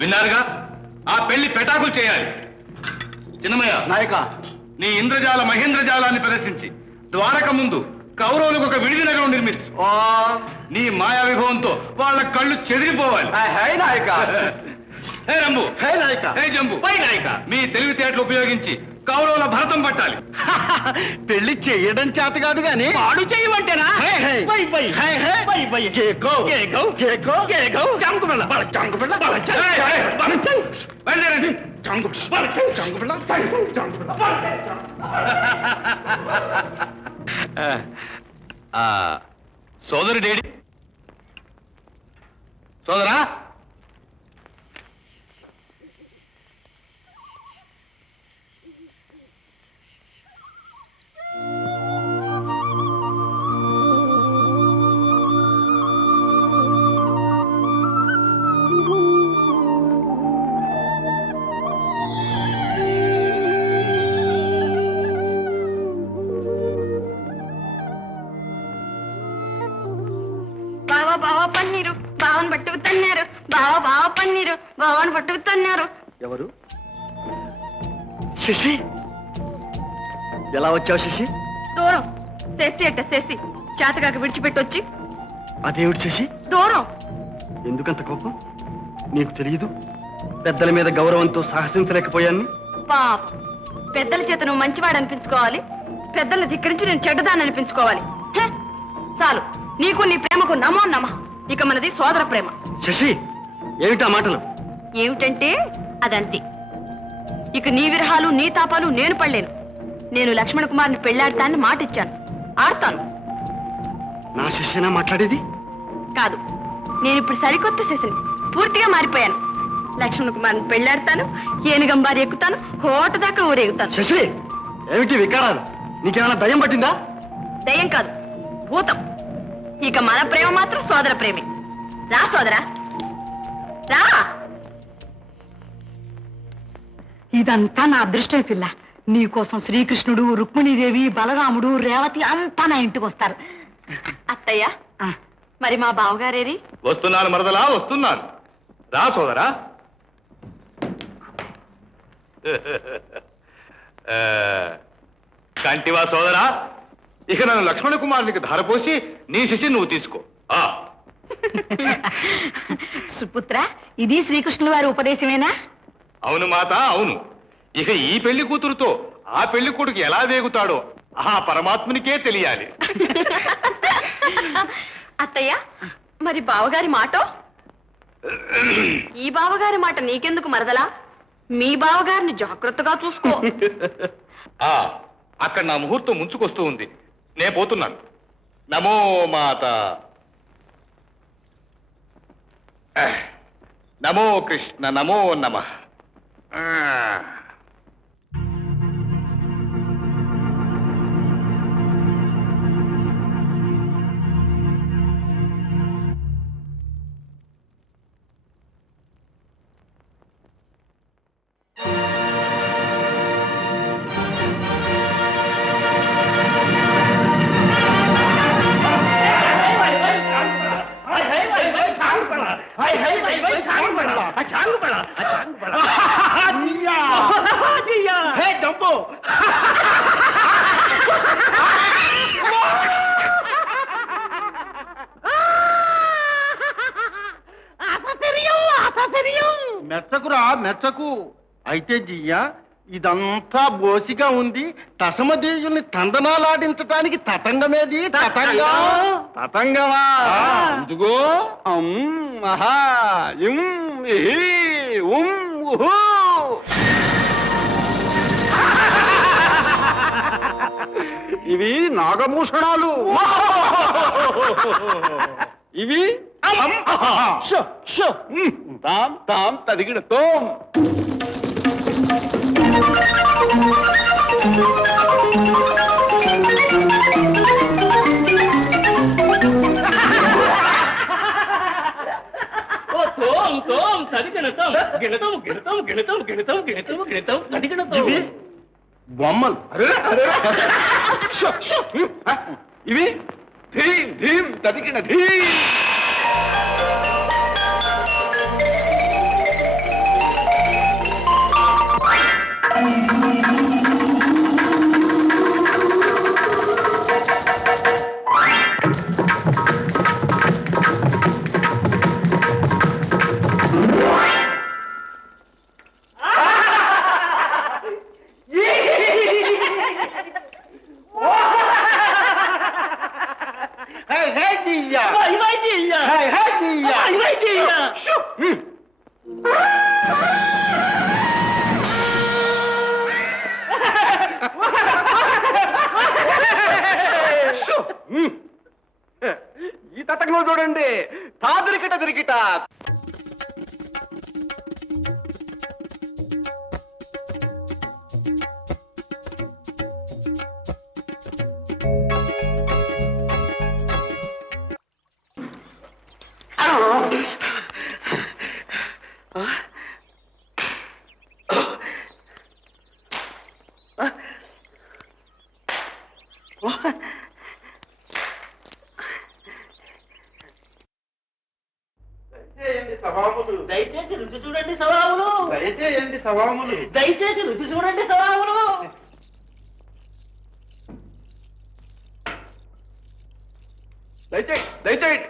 విన్నారుగా, ఆ పెళ్లి పెటాకులు చేయాలి. చిన్నమయ్య నాయక, నీ ఇంద్రజాల మహేంద్రజాలాన్ని ప్రదర్శించి ద్వారక ముందు కౌరవులకు ఒక విడిది నగరం నిర్మించు. నీ మాయా విభవంతో వాళ్ళ కళ్ళు చెదిరిపోవాలి. హై నాయక. హే రంబు, హై నాయక. హే జంబు, పై నాయక. మీ తెలివితేటలు ఉపయోగించి కౌరవుల భరతం పట్టాలి. పెళ్లి చేయడం చేత కాదు గాని పాడు చేయమంటేనా? బయలుదేరండి. సోదరుడేడి? సోదరా, బావా పన్నీరు, బావని పట్టుకు తన్నారు. బావా పన్నీరు, బావని పట్టుకు తన్నారు. ఎవరు? శశి, ఎలా వచ్చావు శశి? దూరం చేసి అట్ట చేసి చేతకాక విడిచిపెట్టొచ్చి. అదేమిటి శశి? దూరం. ఎందుకంత కోపం? నీకు తెలియదు, పెద్దల మీద గౌరవంతో సాహసించలేకపోయాన్ని. పాప, పెద్దల చేత నువ్వు మంచివాడు అనిపించుకోవాలి, పెద్దల్ని ధిక్కరించి నేను చెడ్డదాన్ని అనిపించుకోవాలి. హే, చాలు. నీకు నీ ప్రేమకు నమో నమ. ఇక మనది సోదర ప్రేమ. శశి, ఏమిటా మాటలు? ఏమిటంటే అదంతే. ఇక నీ విరహాలు నీ తాపాలు నేను పడలేను. నేను లక్ష్మణ కుమార్ని పెళ్లాడతానని మాట ఇచ్చాను. ఆడతాను. నా శశినా మాట్లాడేది? కాదు, నేను ఇప్పుడు సరికొత్త శశిని. పూర్తిగా మారిపోయాను. లక్ష్మణ కుమార్ని పెళ్లాడతాను, ఏనుగంబారి ఎక్కుతాను, హోట దాకా ఊరేగుతాను. శశి, ఏమిటి వికారాలు? నీకేమైనా దయ్యం పట్టిందా? దయ్యం కాదు, భూతం. ఇక మన ప్రేమ మాత్రం సోదర ప్రేమే. రా సోదరా, రా. ఇదంతా నా అదృష్టమే పిల్ల. నీకోసం శ్రీకృష్ణుడు, రుక్మిణీదేవి, బలరాముడు, రేవతి అంతా నా ఇంటికి వస్తారు. అత్తయ్య, మరి మా బావగారేరి? వస్తున్నాను మరదలా, వస్తున్నాను. రా సోదరా. కంటివా సోదరా, ఇక నన్ను లక్ష్మణ కుమారునికి ధారపోసి నీ శిష్య నువ్వు తీసుకో. సుపుత్ర, ఇది శ్రీకృష్ణుల వారి ఉపదేశమేనా? అవును మాత, అవును. ఇక ఈ పెళ్లి కూతురుతో ఆ పెళ్లి కొడుకు ఎలా వేగుతాడో ఆ పరమాత్మునికే తెలియాలి. అత్తయ్య, మరి బావగారి మాటో? ఈ బావగారి మాట నీకెందుకు మరదలా? మీ బావగారిని జాగ్రత్తగా చూసుకో. అక్కడ నా ముహూర్తం ముంచుకొస్తూ ఉంది. నే పోతున్నాను. నమో మాత. నమో కృష్ణ, నమో నమః. మెచ్చకురా, మెచ్చకు. అయితే జియ్యా, ఇదంతా బోసిగా ఉంది. తసమదేయుల్ని తందనాలాడించటానికి తతంగమేది? తతంగమా? ఇదిగో మహా ఇవి నాగభూషణాలు. ఇవి తాం తాం తదిగిడతో. బొమ్మలు. ఇవి ధీం ధీం తదిగిన ధీ. దిరికిట దిరికిట. దయచేసి రుచి చూడండి సవాములు. దయచేయండి సవాములు. దయచేసి రుచి చూడండి సవాములు. దయచేయండి దయచేయండి